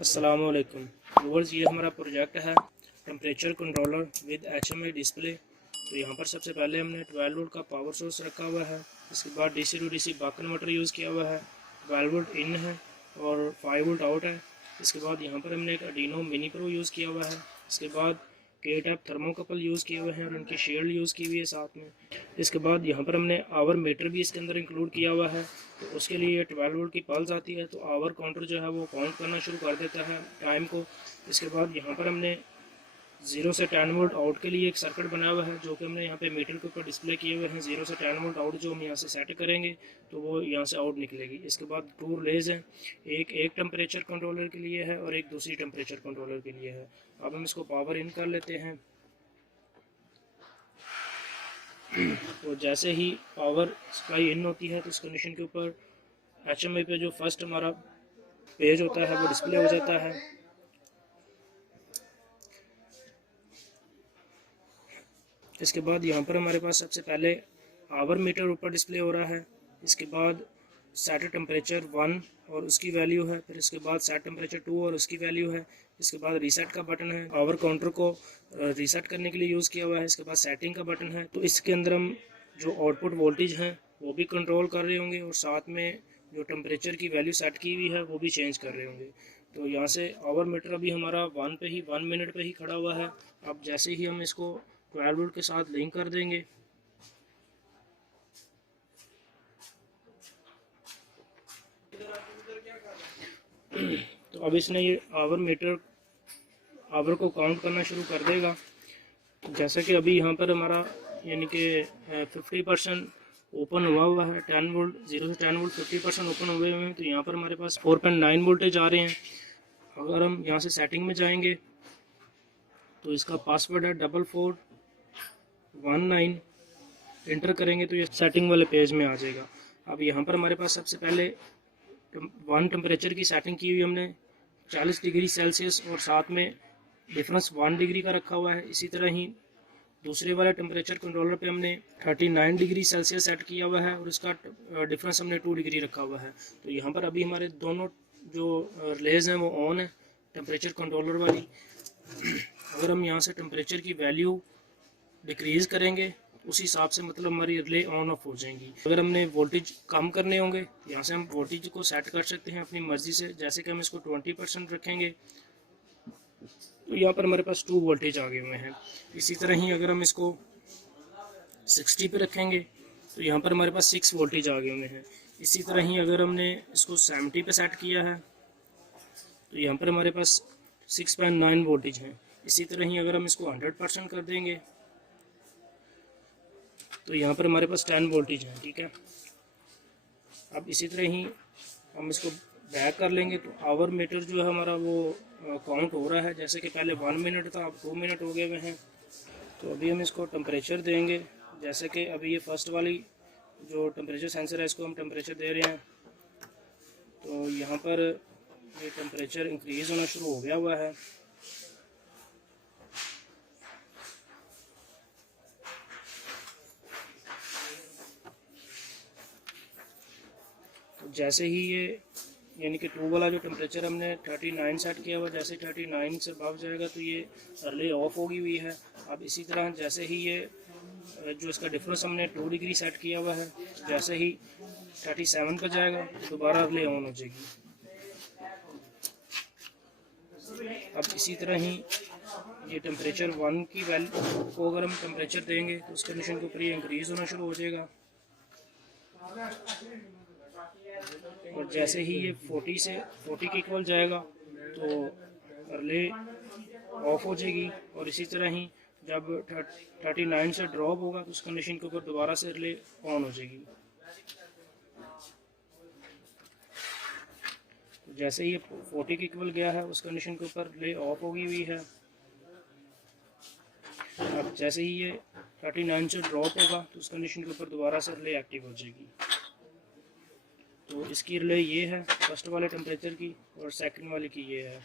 अस्सलाम वालेकुम व्यूअर्स, ये हमारा प्रोजेक्ट है temperature controller with HMI display. तो यहाँ पर सबसे पहले हमने 12 वोल्ट का पावर सोर्स रखा हुआ है। इसके बाद DC to DC buck converter use किया हुआ है। 12 वोल्ट इन है और 5 वोल्ट आउट है। इसके बाद यहाँ पर हमने एक Arduino मिनी प्रो यूज़ किया हुआ है। इसके बाद K-टैप थर्मोकपल यूज़ किए हुए हैं और उनकी शील्ड यूज़ की हुई है साथ में। इसके बाद यहाँ पर हमने आवर मीटर भी इसके अंदर इंक्लूड किया हुआ है। तो उसके लिए 12 वोल्ट की पल्स आती है, तो आवर काउंटर जो है वो काउंट करना शुरू कर देता है टाइम को। इसके बाद यहाँ पर हमने 0 से 10 वोल्ट आउट के लिए एक सर्किट बनाया हुआ है, जो कि हमने यहाँ पे मीटर के ऊपर डिस्प्ले किए हुए हैं। 0 से 10 वोल्ट आउट जो हम यहाँ से सेट करेंगे तो वो यहाँ से आउट निकलेगी। इसके बाद 2 रिलेज हैं, एक टेम्परेचर कंट्रोलर के लिए है और एक दूसरी टेम्परेचर कंट्रोलर के लिए है। अब हम इसको पावर इन कर लेते हैं। तो जैसे ही पावर सप्लाई इन होती है तो इस कंडीशन के ऊपर HMI पे जो फर्स्ट हमारा पेज होता है वो डिस्प्ले हो जाता है। इसके बाद यहाँ पर हमारे पास सबसे पहले आवर मीटर ऊपर डिस्प्ले हो रहा है। इसके बाद सेट टेम्परेचर 1 और उसकी वैल्यू है। फिर इसके बाद सेट टेम्परेचर 2 और उसकी वैल्यू है। इसके बाद रीसेट का बटन है, आवर काउंटर को रीसेट करने के लिए यूज़ किया हुआ है। इसके बाद सेटिंग का बटन है। तो इसके अंदर हम जो आउटपुट वोल्टेज हैं वो भी कंट्रोल कर रहे होंगे और साथ में जो टेम्परेचर की वैल्यू सेट की हुई है वो भी चेंज कर रहे होंगे। तो यहाँ से आवर मीटर अभी हमारा 1 मिनट पे ही खड़ा हुआ है। अब जैसे ही हम इसको 12 वोल्ट के साथ लिंक कर देंगे तो अब इसने ये आवर को काउंट करना शुरू कर देगा। जैसे कि अभी यहाँ पर हमारा यानी कि 50% ओपन हुआ है। 10 वोल्ट 0 से 10 वोल्ट 50% ओपन हुए हुए हैं। तो यहाँ पर हमारे पास 4.9 वोल्टेज आ रहे हैं। अगर हम यहाँ से सेटिंग में जाएंगे तो इसका पासवर्ड है 4419, इंटर करेंगे तो ये सेटिंग वाले पेज में आ जाएगा। अब यहाँ पर हमारे पास सबसे पहले 1 टेम्परेचर की सेटिंग की हुई हमने 40 डिग्री सेल्सियस और साथ में डिफरेंस 1 डिग्री का रखा हुआ है। इसी तरह ही दूसरे वाले टेम्परेचर कंट्रोलर पे हमने 39 डिग्री सेल्सियस सेट किया हुआ है और इसका डिफरेंस हमने 2 डिग्री रखा हुआ है। तो यहाँ पर अभी हमारे दोनों जो रिलेज हैं वो ऑन है टेम्परेचर कंट्रोलर वाली। अगर हम यहाँ से टेम्परेचर की वैल्यू डिक्रीज़ करेंगे उस हिसाब से मतलब हमारी रिले ऑन ऑफ हो जाएंगी। अगर हमने वोल्टेज कम करने होंगे यहाँ से हम वोल्टेज को सेट कर सकते हैं अपनी मर्ज़ी से। जैसे कि हम इसको 20% रखेंगे तो यहाँ पर हमारे पास 2 वोल्टेज आ गए हुए हैं। इसी तरह ही अगर हम इसको 60 पे रखेंगे तो यहाँ पर हमारे पास 6 वोल्टेज आ गए हुए हैं। इसी तरह ही अगर हमने इसको 70 पे सेट किया है तो यहाँ पर हमारे पास 6.9 वोल्टेज हैं। इसी तरह ही अगर हम इसको 100% कर देंगे तो यहाँ पर हमारे पास 10 वोल्टेज हैं। ठीक है, अब इसी तरह ही हम इसको बैक कर लेंगे तो आवर मीटर जो है हमारा वो काउंट हो रहा है। जैसे कि पहले 1 मिनट था, अब 2 मिनट हो गए हुए हैं। तो अभी हम इसको टेम्परेचर देंगे। जैसे कि अभी ये फर्स्ट वाली जो टेम्परेचर सेंसर है इसको हम टेम्परेचर दे रहे हैं तो यहाँ पर ये टेम्परेचर इंक्रीज़ होना शुरू हो गया हुआ है। तो जैसे ही ये यानी कि 2 वाला जो टेम्परेचर हमने 39 सेट किया हुआ, जैसे 39 से बढ़ जाएगा तो ये रिले ऑफ होगी हुई है। अब इसी तरह जैसे ही ये जो इसका डिफरेंस हमने 2 डिग्री सेट किया हुआ है, जैसे ही 37 पर जाएगा दोबारा रिले ऑन हो जाएगी। अब इसी तरह ही ये टेम्परेचर 1 की वैल्यू को अगर हम टेम्परेचर देंगे तो उस कंडीशन के ऊपर ये इंक्रीज़ होना शुरू हो जाएगा। और जैसे ही ये 40 के इक्वल जाएगा तो रिले ऑफ हो जाएगी। और इसी तरह ही जब 39 से ड्रॉप होगा तो उस कंडीशन के ऊपर दोबारा से रिले ऑन हो जाएगी। जैसे ही ये 40 के इक्वल गया है उस कंडीशन के ऊपर रिले ऑफ होगी हुई है। अब जैसे ही ये 39 से ड्रॉप होगा तो उस कंडीशन के ऊपर दोबारा से रिले एक्टिव हो जाएगी। तो इसकी रिले ये है फर्स्ट वाले टेम्परेचर की और सेकंड वाले की ये है।